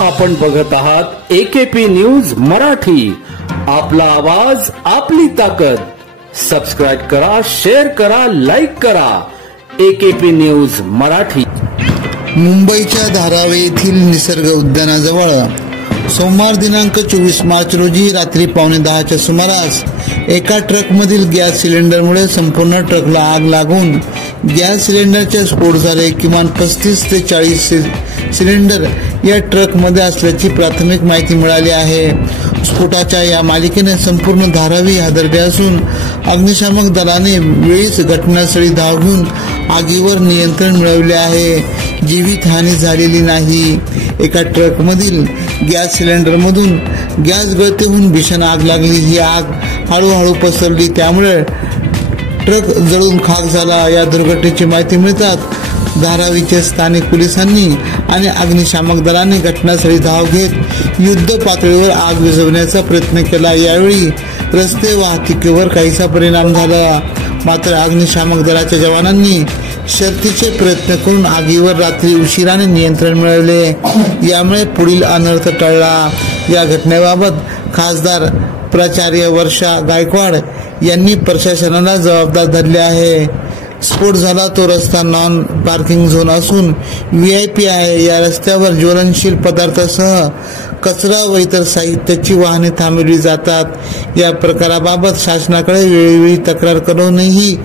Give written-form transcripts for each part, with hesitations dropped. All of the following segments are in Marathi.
आपण बघत आहात AKP न्यूज मराठी. आपला आवाज आपली ताकद. सबस्क्राइब करा, शेअर करा, लाईक करा. AKP news Marathi. मुंबईच्या धारावी येथील निसर्ग उद्यानाजवळ सोमवार दिनांक 24 मार्च रोजी रात्री 9:15च्या सुमारास एका ट्रकमधील गॅस सिलेंडरमुळे संपूर्ण ट्रकला आग लागून गॅस सिलेंडरचे स्फोट झाले. किमान 35 ते 40 सिलेंडर या ट्रकमध्ये असल्याची प्राथमिक माहिती मिळाली आहे. स्फोटाच्या या मालिकेने संपूर्ण धारावी हादरले असून अग्निशामक दलाने वेळीच घटनास्थळी धाव घेऊन आगीवर नियंत्रण मिळवले आहे. जीवितहानी झालेली नाही. एका ट्रकमधील गॅस सिलेंडरमधून गॅस गळती होऊन भीषण आग लागली. ही आग हळूहळू पसरली, त्यामुळे ट्रक जळून खाक झाला. या दुर्घटनेची माहिती मिळताच धारावीच्या स्थानिक पोलिसांनी आणि अग्निशामक दलाने घटनास्थळी धाव घेत युद्ध पातळीवर आग विझवण्याचा प्रयत्न केला. यावेळी रस्ते वाहतुकीवर काहीसा परिणाम झाला, मात्र अग्निशामक दलाच्या जवानांनी शर्थीचे प्रयत्न करून आगीवर रात्री उशिराने नियंत्रण मिळवले. यामुळे पुढील अनर्थ टळला. या घटनेबाबत खासदार प्राचार्य वर्षा गायकवाड यांनी प्रशासनाला जबाबदार धरले आहे. स्फोट झाला तो रस्ता नॉन पार्किंग झोन असून VIP आहे. या रस्त्यावर ज्वलनशील पदार्थासह कचरा व इतर साहित्याची वाहने थांबवली जातात. या प्रकाराबाबत शासनाकडे वेळोवेळी तक्रार करूनही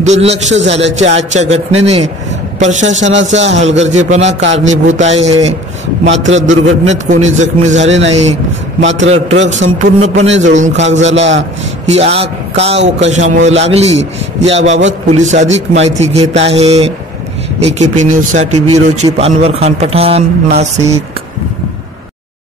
दुर्लक्ष झाल्याचे आजच्या घटनेने प्रशासनाचा हलगर्जीपणा कारणीभूत आहे. मात्र दुर्घटनेत कोणी जखमी झाले नाही, मात्र ट्रक संपूर्णपणे जळून खाक झाला. ही आग का व कशामुळे लागली याबाबत पोलीस अधिक माहिती घेत आहे. AKP न्यूज साठी ब्युरो चीफ अनवर खान पठाण, नाशिक.